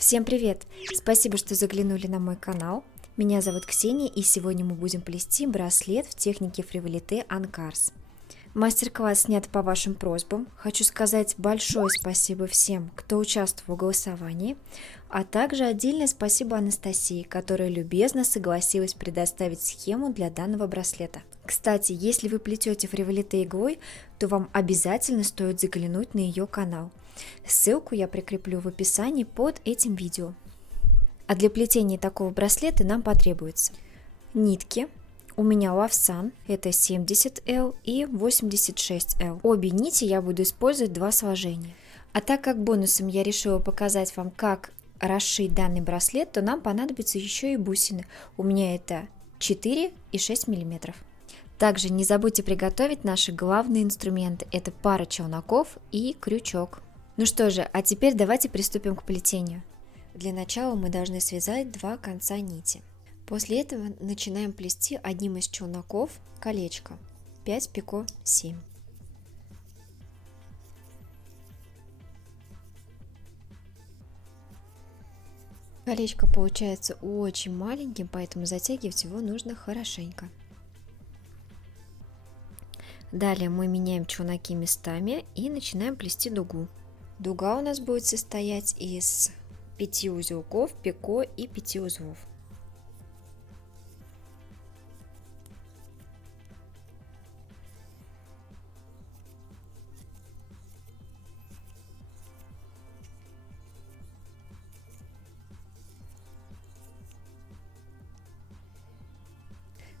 Всем привет! Спасибо, что заглянули на мой канал. Меня зовут Ксения, и сегодня мы будем плести браслет в технике фриволите Анкарс. Мастер-класс снят по вашим просьбам. Хочу сказать большое спасибо всем, кто участвовал в голосовании, а также отдельное спасибо Анастасии, которая любезно согласилась предоставить схему для данного браслета. Кстати, если вы плетете фриволите иглой, то вам обязательно стоит заглянуть на ее канал. Ссылку я прикреплю в описании под этим видео. А для плетения такого браслета нам потребуются нитки. У меня Love это 70L и 86L. Обе нити я буду использовать 2 сложения. А так как бонусом я решила показать вам, как расшить данный браслет, то нам понадобятся еще и бусины. У меня это 4 и 6 мм. Также не забудьте приготовить наши главные инструменты. Это пара челноков и крючок. Ну что же, а теперь давайте приступим к плетению. Для начала мы должны связать 2 конца нити. После этого начинаем плести одним из челноков колечко 5 пико 7. Колечко получается очень маленьким, поэтому затягивать его нужно хорошенько. Далее мы меняем челноки местами и начинаем плести дугу. Дуга у нас будет состоять из 5 узелков, пико и 5 узлов.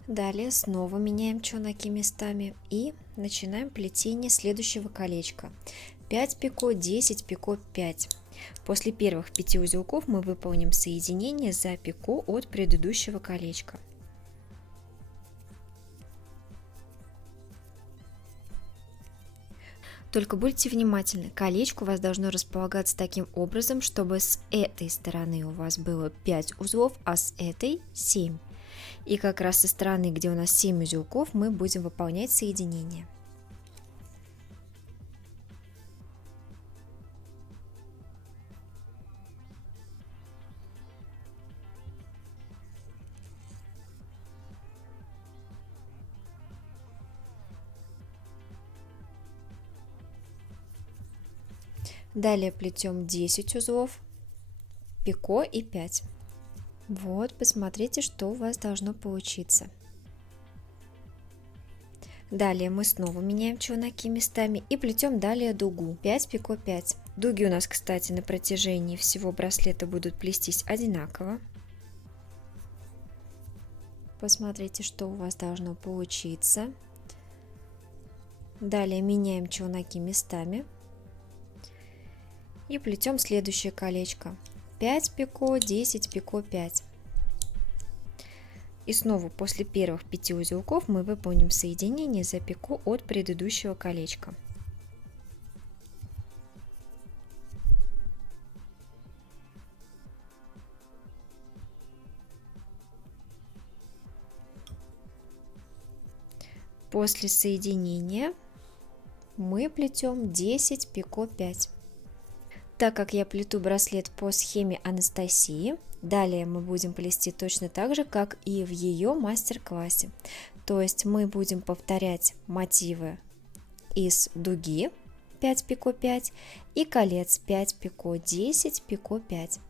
Далее снова меняем челноки местами и начинаем плетение следующего колечка. 5 пико, 10 пико, 5. После первых 5 узелков мы выполним соединение за пико от предыдущего колечка. Только будьте внимательны, колечко у вас должно располагаться таким образом, чтобы с этой стороны у вас было 5 узлов, а с этой 7. И как раз со стороны, где у нас 7 узелков, мы будем выполнять соединение. Далее плетем 10 узлов, пико и 5. Вот, посмотрите, что у вас должно получиться. Далее мы снова меняем челноки местами и плетем далее дугу 5 пико 5. Дуги у нас, кстати, на протяжении всего браслета будут плестись одинаково. Посмотрите, что у вас должно получиться. Далее меняем челноки местами и плетем следующее колечко 5 пико, 10 пико, 5. И снова после первых 5 узелков мы выполним соединение за пико от предыдущего колечка. После соединения мы плетем 10 пико 5. Так как я плету браслет по схеме Анастасии, далее мы будем плести точно так же, как и в ее мастер-классе. То есть мы будем повторять мотивы из дуги 5 пико 5 и колец 5 пико 10 пико 5.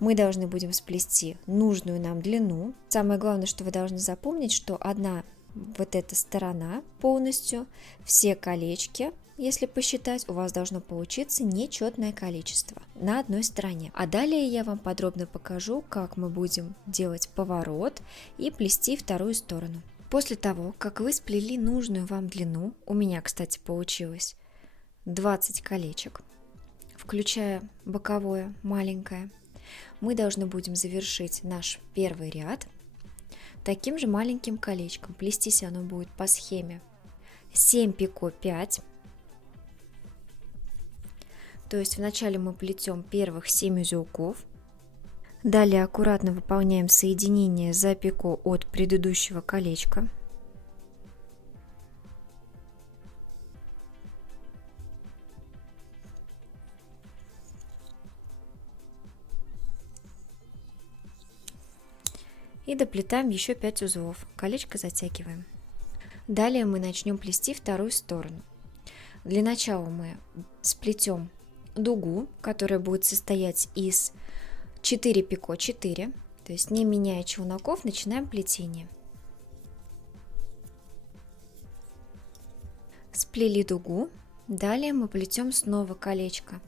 Мы должны будем сплести нужную нам длину. Самое главное, что вы должны запомнить, что одна вот эта сторона полностью, все колечки, если посчитать, у вас должно получиться нечетное количество на одной стороне. А далее я вам подробно покажу, как мы будем делать поворот и плести вторую сторону. После того, как вы сплели нужную вам длину, у меня, кстати, получилось 20 колечек, включая боковое маленькое, мы должны будем завершить наш первый ряд таким же маленьким колечком. Плестись оно будет по схеме 7 пико 5. То есть вначале мы плетем первых 7 узелков. Далее аккуратно выполняем соединение за пико от предыдущего колечка. И доплетаем еще 5 узлов. Колечко затягиваем. Далее мы начнем плести вторую сторону. Для начала мы сплетем дугу, которая будет состоять из 4 пико 4, то есть не меняя челноков, начинаем плетение. Сплели дугу, далее мы плетем снова колечко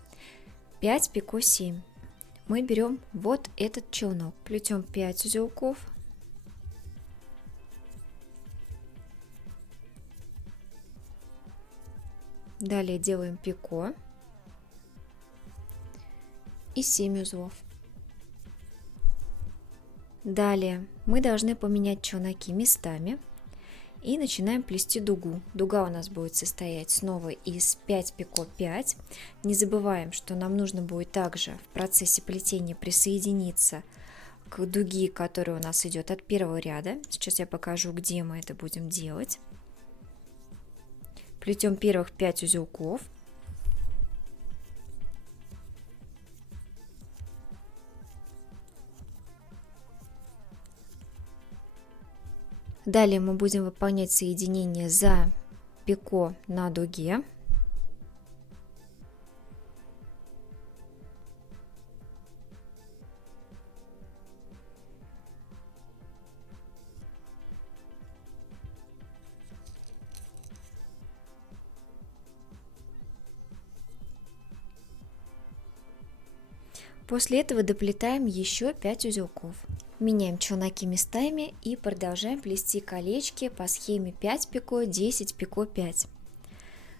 5 пико 7. Мы берем вот этот челнок, плетем 5 узелков. Далее делаем пико и 7 узлов. Далее мы должны поменять челноки местами и начинаем плести дугу. Дуга у нас будет состоять снова из 5 пико 5. Не забываем, что нам нужно будет также в процессе плетения присоединиться к дуге, которая у нас идет от первого ряда. Сейчас я покажу, где мы это будем делать. Плетем первых 5 узелков. Далее мы будем выполнять соединение за пико на дуге. После этого доплетаем еще 5 узелков. Меняем челноки местами и продолжаем плести колечки по схеме 5 пико 10 пико 5.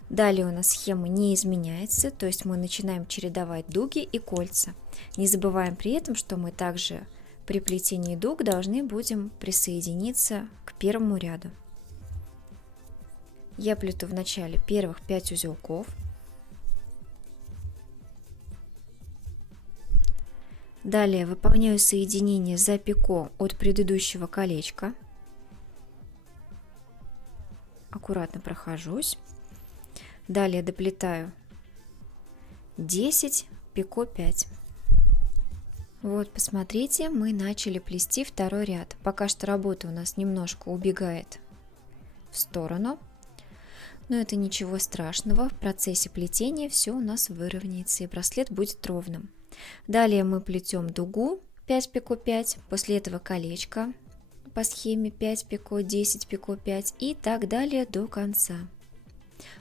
Далее у нас схема не изменяется, то есть мы начинаем чередовать дуги и кольца. Не забываем при этом, что мы также при плетении дуг должны будем присоединиться к первому ряду. Я плету в начале первых 5 узелков. Далее выполняю соединение за пико от предыдущего колечка. Аккуратно прохожусь. Далее доплетаю 10 пико 5. Вот, посмотрите, мы начали плести второй ряд. Пока что работа у нас немножко убегает в сторону, но это ничего страшного. В процессе плетения все у нас выровняется и браслет будет ровным. Далее мы плетем дугу 5 пико 5, после этого колечко по схеме 5 пико 10 пико 5 и так далее до конца.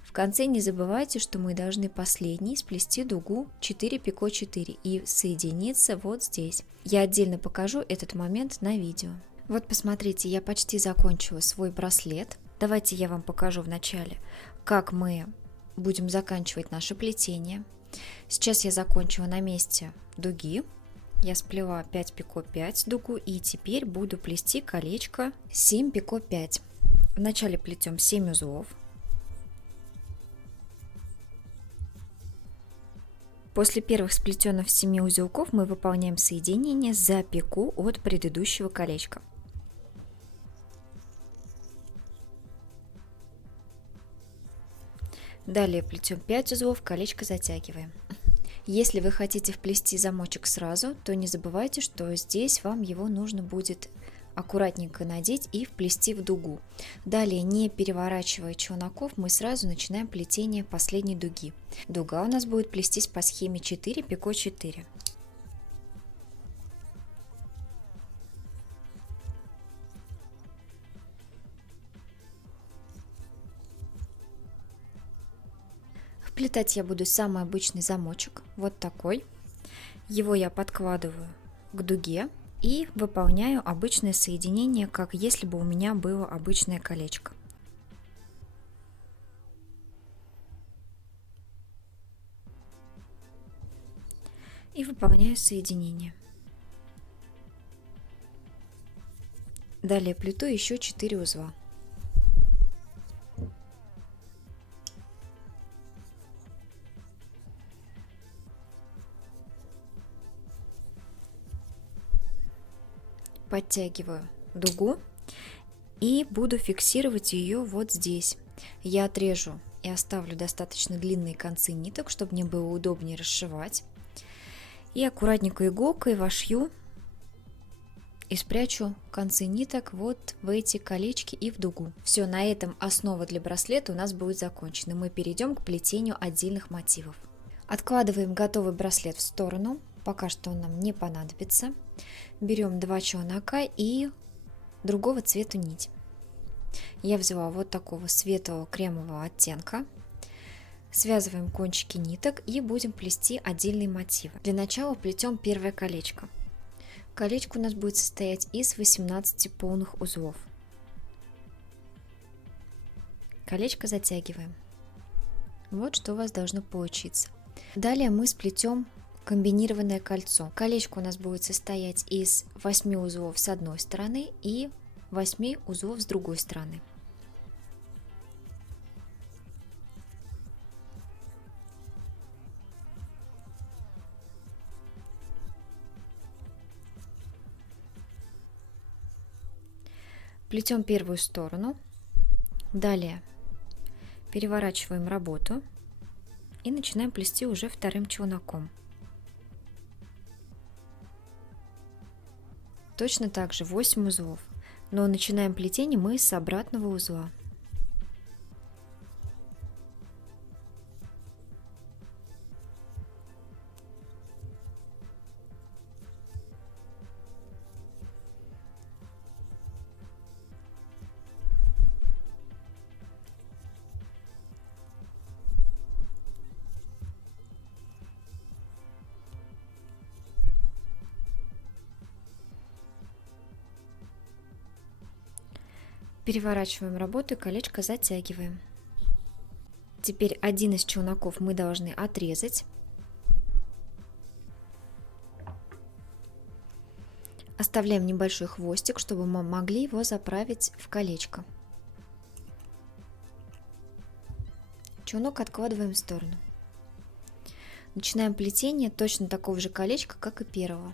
В конце не забывайте, что мы должны последний сплести дугу 4 пико 4 и соединиться вот здесь. Я отдельно покажу этот момент на видео. Вот посмотрите, я почти закончила свой браслет. Давайте я вам покажу вначале, как мы будем заканчивать наше плетение. Сейчас я закончила на месте дуги. Я сплела 5 пико 5 дугу и теперь буду плести колечко 7 пико 5. Вначале плетем 7 узлов. После первых сплетенных 7 узелков мы выполняем соединение за пико от предыдущего колечка. Далее плетем 5 узлов, колечко затягиваем. Если вы хотите вплести замочек сразу, то не забывайте, что здесь вам его нужно будет аккуратненько надеть и вплести в дугу. Далее, не переворачивая челноков, мы сразу начинаем плетение последней дуги. Дуга у нас будет плестись по схеме 4 пико 4. Вплетать я буду самый обычный замочек, вот такой. Его я подкладываю к дуге и выполняю обычное соединение, как если бы у меня было обычное колечко. и выполняю соединение. Далее плету еще 4 узла. Подтягиваю дугу и буду фиксировать ее вот здесь. Я отрежу и оставлю достаточно длинные концы ниток, чтобы мне было удобнее расшивать. И аккуратненько иголкой вошью и спрячу концы ниток вот в эти колечки и в дугу. Все, на этом основа для браслета у нас будет закончена. Мы перейдем к плетению отдельных мотивов. Откладываем готовый браслет в сторону, пока что он нам не понадобится. Берем 2 челнока и другого цвета нить. Я взяла вот такого светлого кремового оттенка. Связываем кончики ниток и будем плести отдельные мотивы. Для начала плетем первое колечко. Колечко у нас будет состоять из 18 полных узлов. Колечко затягиваем. Вот что у вас должно получиться. Далее мы сплетем комбинированное кольцо. Колечко у нас будет состоять из 8 узлов с одной стороны и 8 узлов с другой стороны. Плетем первую сторону. Далее переворачиваем работу и начинаем плести уже вторым челноком. Точно так же 8 узлов, но начинаем плетение мы с обратного узла. Переворачиваем работу и колечко затягиваем. Теперь один из челноков мы должны отрезать. Оставляем небольшой хвостик, чтобы мы могли его заправить в колечко. Челнок откладываем в сторону. Начинаем плетение точно такого же колечка, как и первого.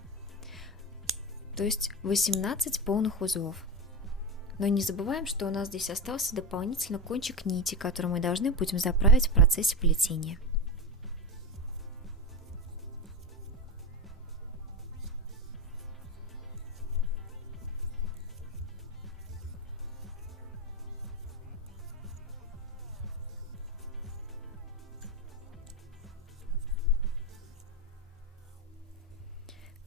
То есть 18 полных узлов. Но не забываем, что у нас здесь остался дополнительно кончик нити, который мы должны будем заправить в процессе плетения.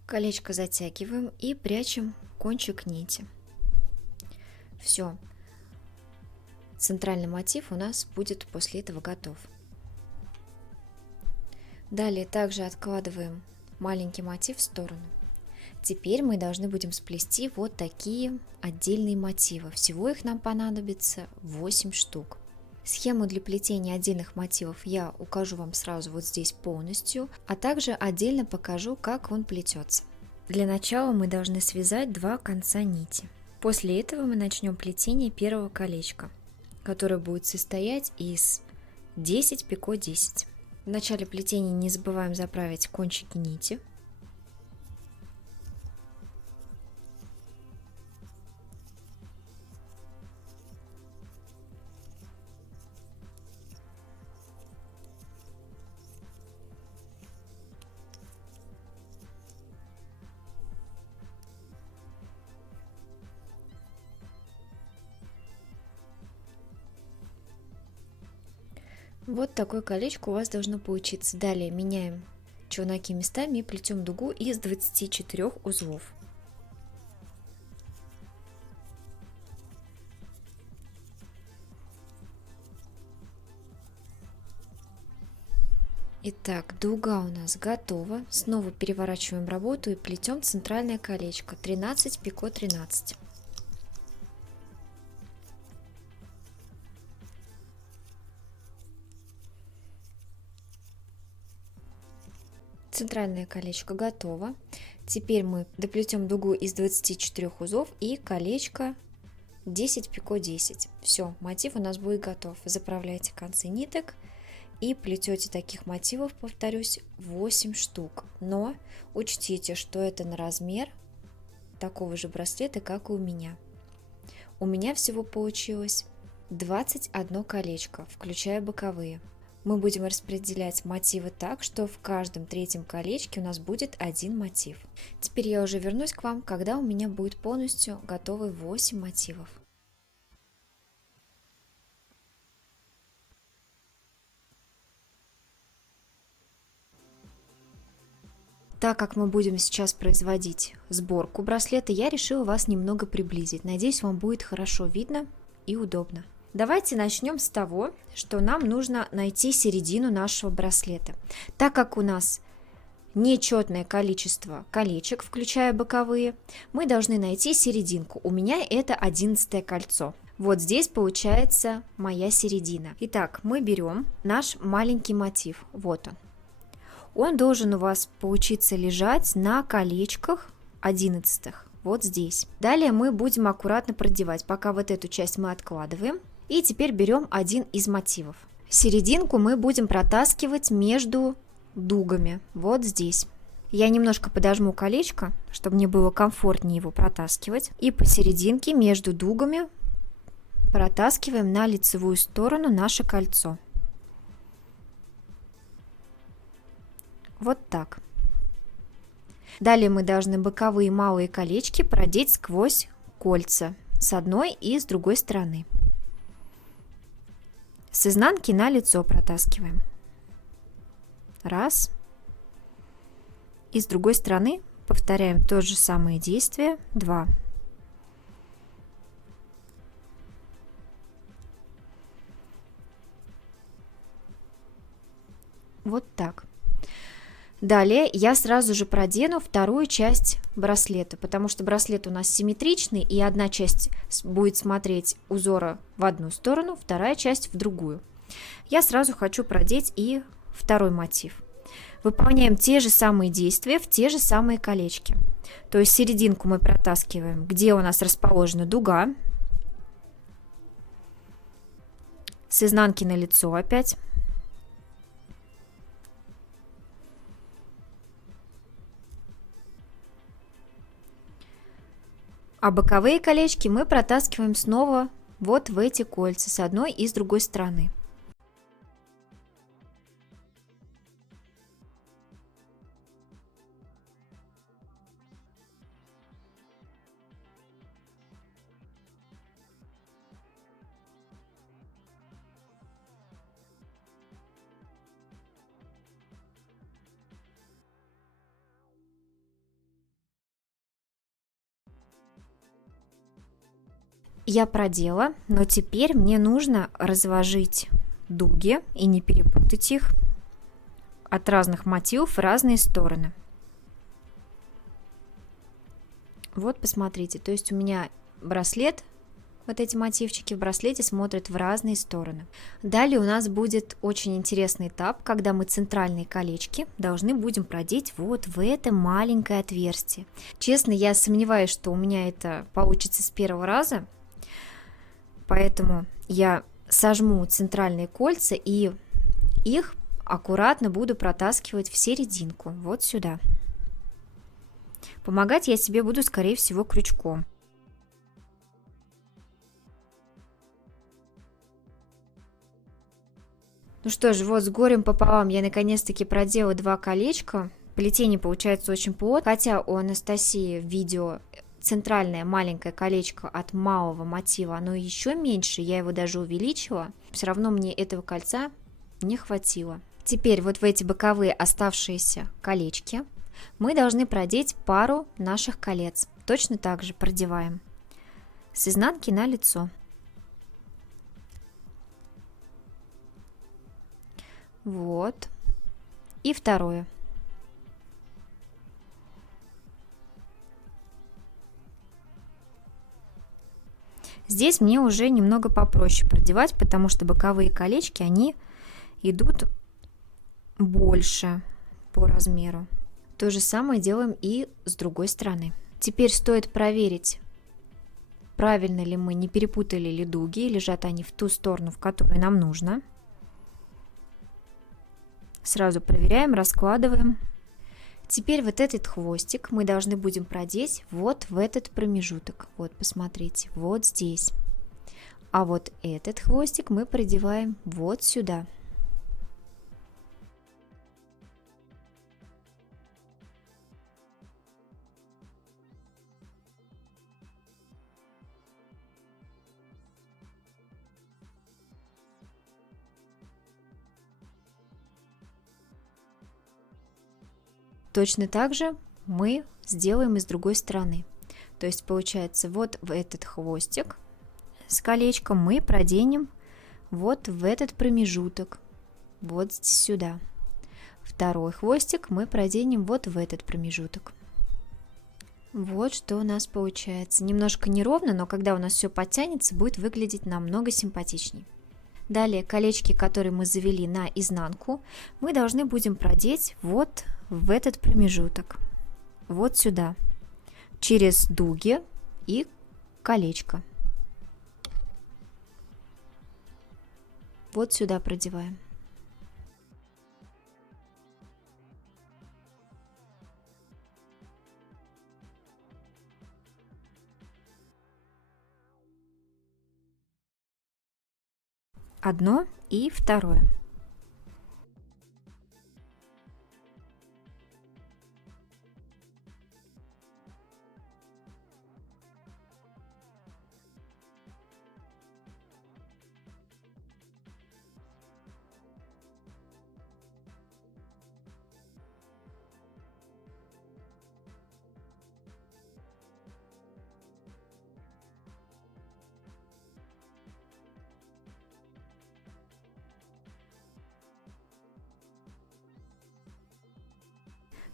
Колечко затягиваем и прячем кончик нити. Все, центральный мотив у нас будет после этого готов. Далее также откладываем маленький мотив в сторону. Теперь мы должны будем сплести вот такие отдельные мотивы. Всего их нам понадобится 8 штук. Схему для плетения отдельных мотивов я укажу вам сразу вот здесь полностью, а также отдельно покажу, как он плетется. Для начала мы должны связать 2 конца нити. После этого мы начнем плетение первого колечка, которое будет состоять из 10 пико 10. В начале плетения не забываем заправить кончики нити. Вот такое колечко у вас должно получиться. Далее меняем челноки местами и плетем дугу из 24 узлов. Итак, дуга у нас готова. Снова переворачиваем работу и плетем центральное колечко 13 пико 13. Центральное колечко готово. Теперь мы доплетем дугу из 24 узлов и колечко 10 пико 10. Все, мотив у нас будет готов. Заправляйте концы ниток и плетете таких мотивов, повторюсь, 8 штук. Но учтите, что это на размер такого же браслета, как и у меня. У меня всего получилось 21 колечко, включая боковые. Мы будем распределять мотивы так, что в каждом третьем колечке у нас будет один мотив. Теперь я уже вернусь к вам, когда у меня будет полностью готовы 8 мотивов. Так как мы будем сейчас производить сборку браслета, я решила вас немного приблизить. Надеюсь, вам будет хорошо видно и удобно. Давайте начнем с того, что нам нужно найти середину нашего браслета. Так как у нас нечетное количество колечек, включая боковые, мы должны найти серединку. У меня это 11 кольцо. Вот здесь получается моя середина. Итак, мы берем наш маленький мотив. Вот он. Он должен у вас получиться лежать на колечках 11. Вот здесь. Далее мы будем аккуратно продевать, пока вот эту часть мы откладываем. И теперь берем один из мотивов. Серединку мы будем протаскивать между дугами, вот здесь. Я немножко подожму колечко, чтобы мне было комфортнее его протаскивать. И посерединке между дугами протаскиваем на лицевую сторону наше кольцо. Вот так. Далее мы должны боковые малые колечки продеть сквозь кольца с одной и с другой стороны. С изнанки на лицо протаскиваем. Раз. И с другой стороны повторяем то же самое действие. 2. Вот так. Далее я сразу же продену вторую часть браслета, потому что браслет у нас симметричный, и одна часть будет смотреть узора в одну сторону, вторая часть в другую. Я сразу хочу продеть и второй мотив. Выполняем те же самые действия в те же самые колечки. То есть серединку мы протаскиваем, где у нас расположена дуга, с изнанки на лицо опять. А боковые колечки мы протаскиваем снова вот в эти кольца с одной и с другой стороны. Я продела, но теперь мне нужно разложить дуги и не перепутать их от разных мотивов в разные стороны. Вот посмотрите, то есть у меня браслет, вот эти мотивчики в браслете смотрят в разные стороны. Далее у нас будет очень интересный этап, когда мы центральные колечки должны будем продеть вот в это маленькое отверстие. Честно, я сомневаюсь, что у меня это получится с первого раза. Поэтому я сожму центральные кольца и их аккуратно буду протаскивать в серединку, вот сюда. Помогать я себе буду, скорее всего, крючком. Ну что же, вот с горем пополам я наконец-таки проделала 2 колечка. Плетение получается очень плотно, хотя у Анастасии в видео центральное маленькое колечко от малого мотива, оно еще меньше, я его даже увеличила, все равно мне этого кольца не хватило. Теперь вот в эти боковые оставшиеся колечки мы должны продеть пару наших колец. Точно так же продеваем с изнанки на лицо. Вот. И второе. Здесь мне уже немного попроще продевать, потому что боковые колечки, они идут больше. по размеру. То же самое делаем и с другой стороны. Теперь стоит проверить, правильно ли мы, не перепутали ли дуги, лежат они в ту сторону, в которую нам нужно. Сразу проверяем, раскладываем. Теперь вот этот хвостик мы должны будем продеть вот в этот промежуток. Вот, посмотрите, вот здесь. А вот этот хвостик мы продеваем вот сюда. Точно так же мы сделаем и с другой стороны. То есть получается, вот в этот хвостик с колечком мы проденем вот в этот промежуток, вот сюда. Второй хвостик мы проденем вот в этот промежуток. Вот что у нас получается. Немножко неровно, но когда у нас все подтянется, будет выглядеть намного симпатичнее. Далее колечки, которые мы завели на изнанку, мы должны будем продеть вот в этот промежуток, вот сюда, через дуги и колечко. Вот сюда продеваем. Одно и второе.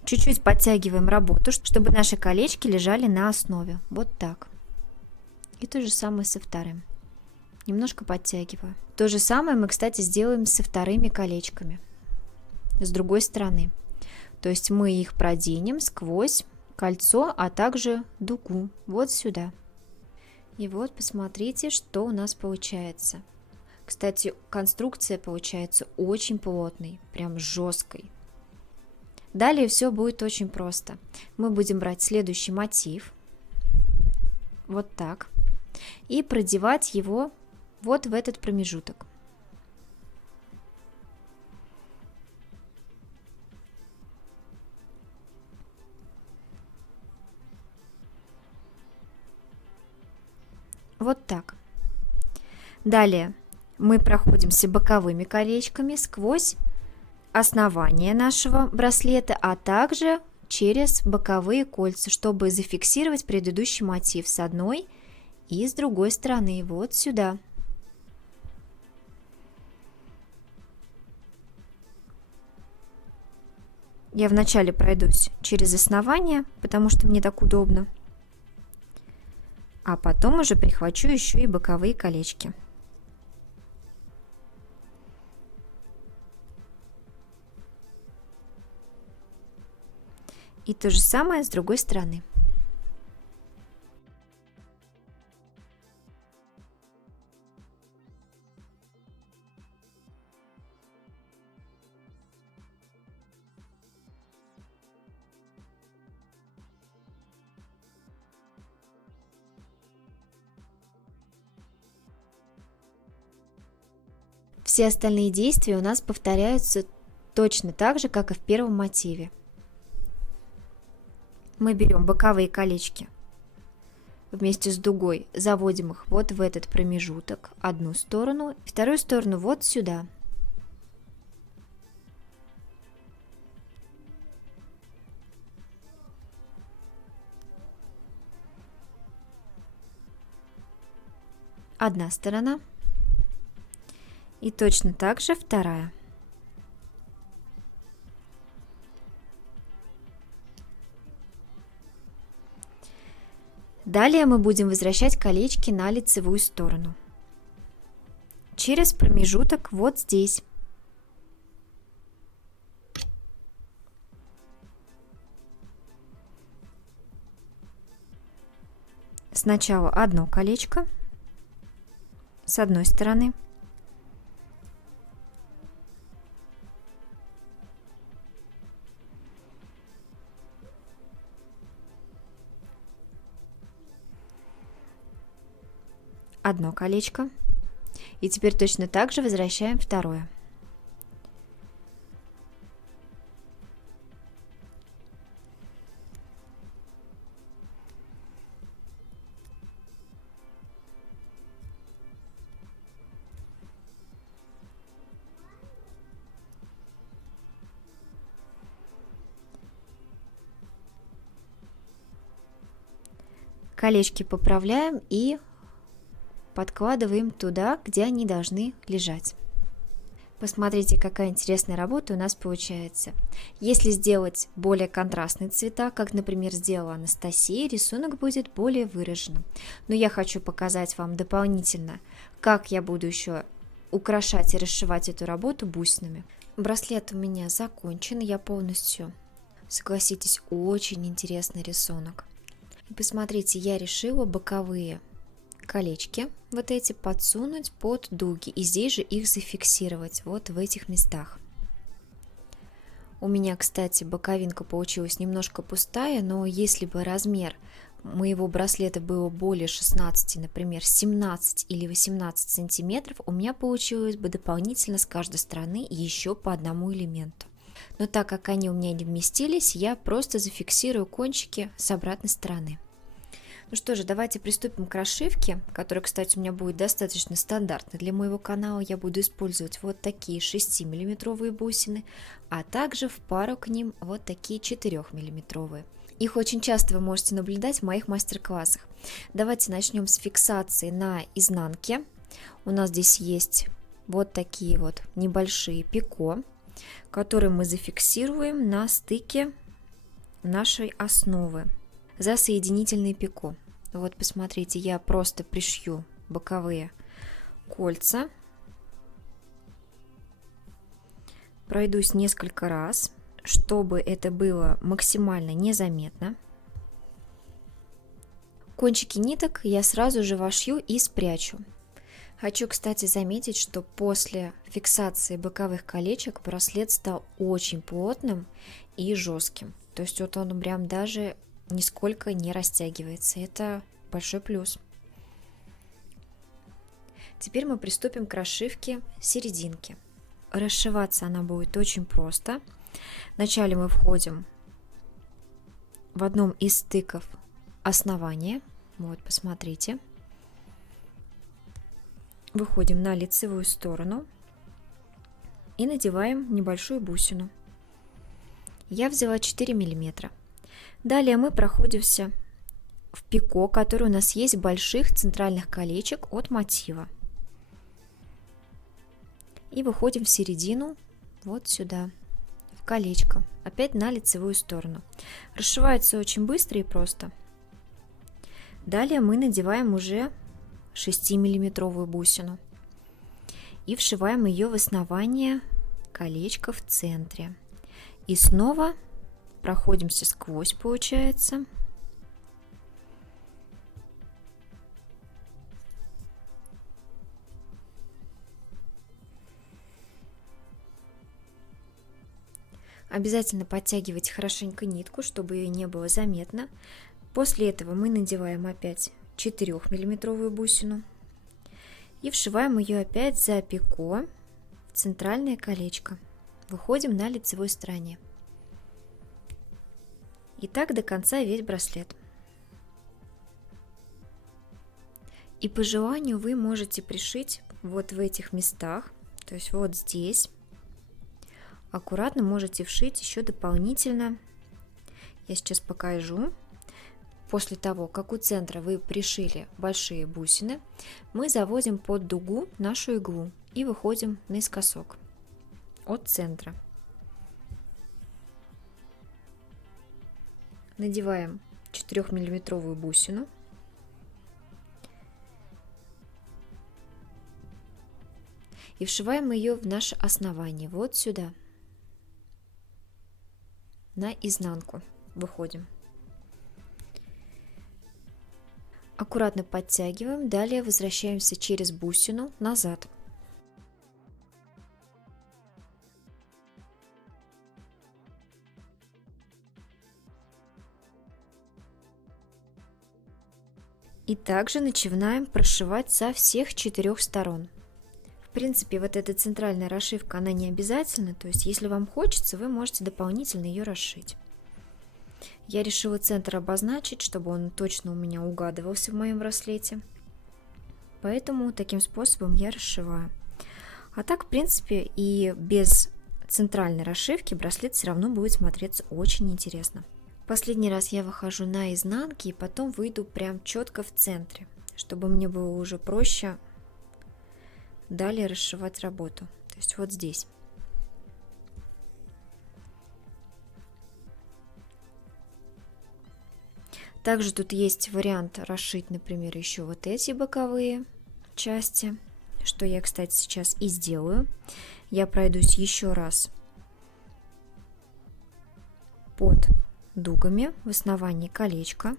Чуть-чуть подтягиваем работу, чтобы наши колечки лежали на основе. Вот так. И то же самое со вторым. Немножко подтягиваю. То же самое мы, кстати, сделаем со вторыми колечками. С другой стороны. То есть мы их проденем сквозь кольцо, а также дугу. Вот сюда. И вот посмотрите, что у нас получается. Кстати, конструкция получается очень плотной, прям жесткой. Далее все будет очень просто. Мы будем брать следующий мотив, вот так, и продевать его вот в этот промежуток. Вот так. Далее мы проходимся боковыми колечками сквозь основание нашего браслета, а также через боковые кольца, чтобы зафиксировать предыдущий мотив с одной и с другой стороны, вот сюда. Я вначале пройдусь через основание, потому что мне так удобно, а потом уже прихвачу еще и боковые колечки. И то же самое с другой стороны. Все остальные действия у нас повторяются точно так же, как и в первом мотиве. Мы берем боковые колечки, вместе с дугой заводим их вот в этот промежуток, одну сторону, вторую сторону вот сюда. Одна сторона. И точно так же вторая. Далее мы будем возвращать колечки на лицевую сторону. Через промежуток вот здесь. Сначала одно колечко с одной стороны. Одно колечко. И теперь точно так же возвращаем второе. Колечки поправляем и подкладываем туда, где они должны лежать. Посмотрите, какая интересная работа у нас получается. Если сделать более контрастные цвета, как, например, сделала Анастасия, рисунок будет более выраженным. Но я хочу показать вам дополнительно, как я буду еще украшать и расшивать эту работу бусинами. Браслет у меня закончен, я полностью, согласитесь, очень интересный рисунок. И посмотрите, я решила боковые колечки вот эти подсунуть под дуги и здесь же их зафиксировать вот в этих местах. У меня, кстати, боковинка получилась немножко пустая, но если бы размер моего браслета было более 16, например, 17 или 18 сантиметров, у меня получилось бы дополнительно с каждой стороны еще по одному элементу. Но так как они у меня не вместились, я просто зафиксирую кончики с обратной стороны. Ну что же, давайте приступим к расшивке, которая, кстати, у меня будет достаточно стандартной для моего канала. Я буду использовать вот такие 6-миллиметровые бусины, а также в пару к ним вот такие 4-миллиметровые. Их очень часто вы можете наблюдать в моих мастер-классах. Давайте начнем с фиксации на изнанке. У нас здесь есть вот такие вот небольшие пико, которые мы зафиксируем на стыке нашей основы за соединительный пико. Вот посмотрите, я просто пришью боковые кольца, пройдусь несколько раз, чтобы это было максимально незаметно. Кончики ниток я сразу же вошью и спрячу. Хочу, кстати, заметить, что после фиксации боковых колечек браслет стал очень плотным и жестким. То есть вот он прям даже нисколько не растягивается. Это большой плюс. Теперь мы приступим к расшивке серединки. Расшиваться она будет очень просто. Вначале мы входим в одном из стыков основания. Вот, посмотрите. Выходим на лицевую сторону и надеваем небольшую бусину. Я взяла 4 миллиметра. Далее мы проходимся в пико, который у нас есть больших центральных колечек от мотива. И выходим в середину, вот сюда, в колечко, опять на лицевую сторону. Расшивается очень быстро и просто. Далее мы надеваем уже 6-миллиметровую бусину и вшиваем ее в основание колечка в центре. И снова проходимся сквозь, получается. Обязательно подтягивайте хорошенько нитку, чтобы ее не было заметно. После этого мы надеваем опять 4-миллиметровую бусину и вшиваем ее опять за пико в центральное колечко. Выходим на лицевой стороне. И так до конца весь браслет. И по желанию вы можете пришить вот в этих местах, то есть вот здесь. Аккуратно можете вшить еще дополнительно. Я сейчас покажу. После того, как у центра вы пришили большие бусины, мы заводим под дугу нашу иглу и выходим наискосок от центра. Надеваем 4-миллиметровую бусину. И вшиваем ее в наше основание, вот сюда. На изнанку выходим. Аккуратно подтягиваем, далее возвращаемся через бусину назад. И также начинаем прошивать со всех 4 сторон. В принципе, вот эта центральная расшивка, она не обязательна, то есть если вам хочется, вы можете дополнительно ее расшить. Я решила центр обозначить, чтобы он точно у меня угадывался в моем браслете. Поэтому таким способом я расшиваю. А так, в принципе, и без центральной расшивки браслет все равно будет смотреться очень интересно. Последний раз я выхожу на изнанки и потом выйду прям четко в центре, чтобы мне было уже проще далее расшивать работу. То есть вот здесь. Также тут есть вариант расшить, например, еще вот эти боковые части, что я, кстати, сейчас и сделаю. Я пройдусь еще раз под дугами в основании колечка,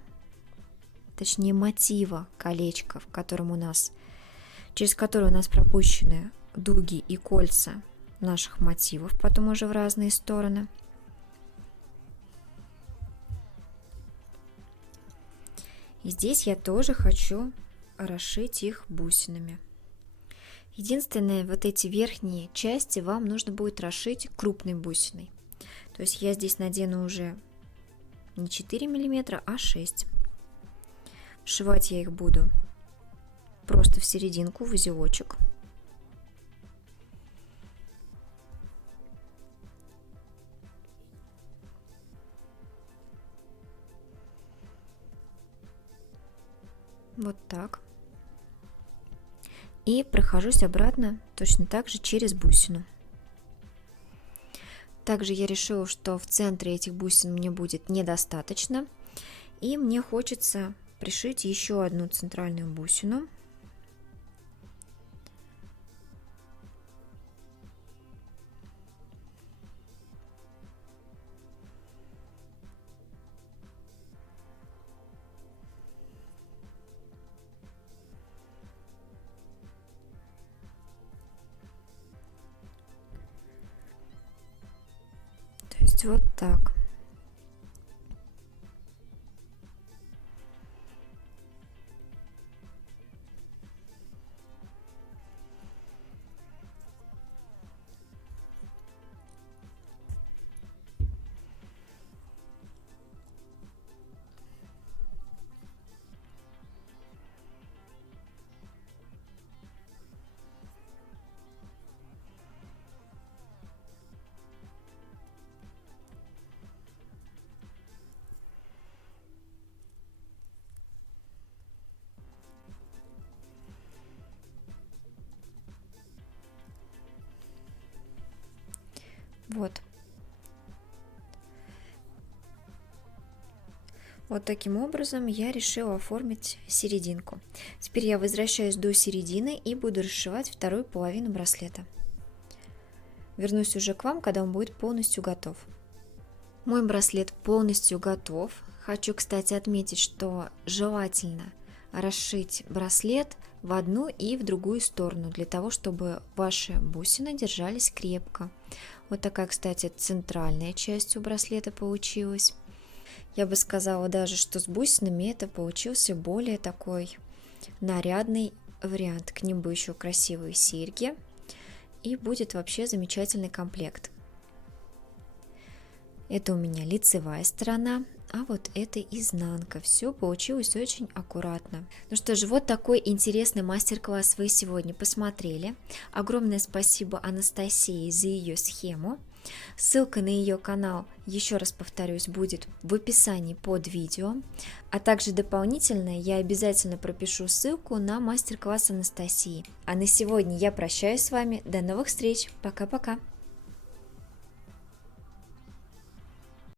точнее мотива колечка, в котором через который у нас пропущены дуги и кольца наших мотивов, потом уже в разные стороны. И здесь я тоже хочу расшить их бусинами. Единственное, вот эти верхние части вам нужно будет расшить крупной бусиной. То есть я здесь надену уже не 4 мм, а 6. Вшивать я их буду просто в серединку, в узелочек. Вот так. И прохожусь обратно точно так же через бусину. Также я решила, что в центре этих бусин мне будет недостаточно, и мне хочется пришить еще одну центральную бусину. То есть вот так. Вот. Вот таким образом я решила оформить серединку. Теперь я возвращаюсь до середины и буду расшивать вторую половину браслета. Вернусь уже к вам, когда он будет полностью готов. Мой браслет полностью готов. Хочу, кстати, отметить, что желательно расшить браслет в одну и в другую сторону, для того, чтобы ваши бусины держались крепко. Вот такая, кстати, центральная часть у браслета получилась. Я бы сказала даже, что с бусинами это получился более такой нарядный вариант. К ним бы еще красивые серьги, и будет вообще замечательный комплект. Это у меня лицевая сторона, а вот это изнанка. Все получилось очень аккуратно. Ну что же, вот такой интересный мастер-класс вы сегодня посмотрели. Огромное спасибо Анастасии за ее схему. Ссылка на ее канал, еще раз повторюсь, будет в описании под видео. А также дополнительно я обязательно пропишу ссылку на мастер-класс Анастасии. А на сегодня я прощаюсь с вами. До новых встреч. Пока-пока.